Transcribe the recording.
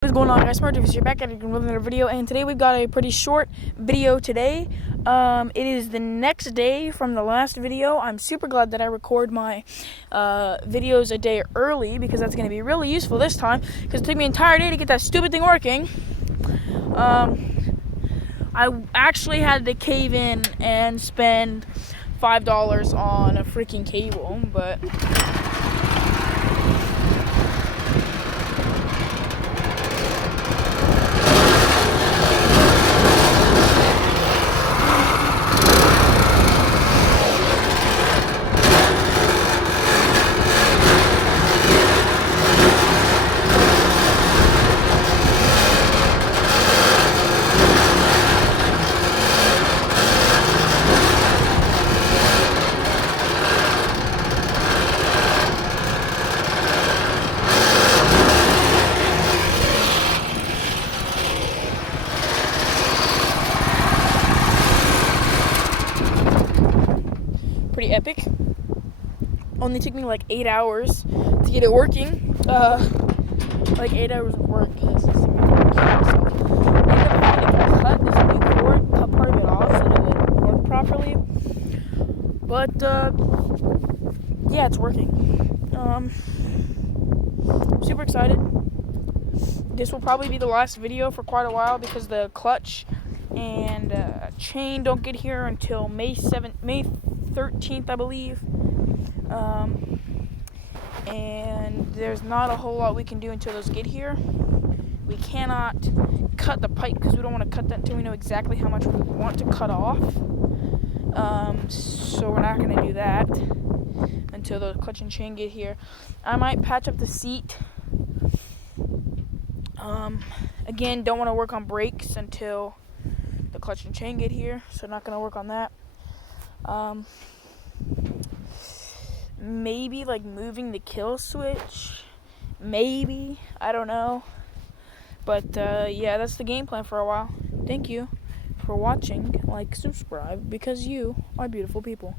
What is going on, guys? Smart Davis here, back at it with another video, and today we've got a pretty short video today. It is the next day from the last video. I'm super glad that I record my videos a day early, because that's going to be really useful this time, because it took me an entire day to get that stupid thing working. I actually had to cave in and spend $5 on a freaking cable, but pretty epic. Only took me like 8 hours to get it working. Like 8 hours of work. This is I ended up having to cut this new cord, cut part of it off so that it would work properly. But yeah, it's working. Super excited. This will probably be the last video for quite a while, because the clutch and chain don't get here until May 13th, I believe. And there's not a whole lot we can do until those get here. We cannot cut the pipe because we don't want to cut that until we know exactly how much we want to cut off. So we're not going to do that until the clutch and chain get here. I might patch up the seat. Again, don't want to work on brakes until the clutch and chain get here, so not going to work on that. Maybe like moving the kill switch, maybe, I don't know, but yeah, that's the game plan for a while. Thank you for watching. Like, subscribe, because you are beautiful people.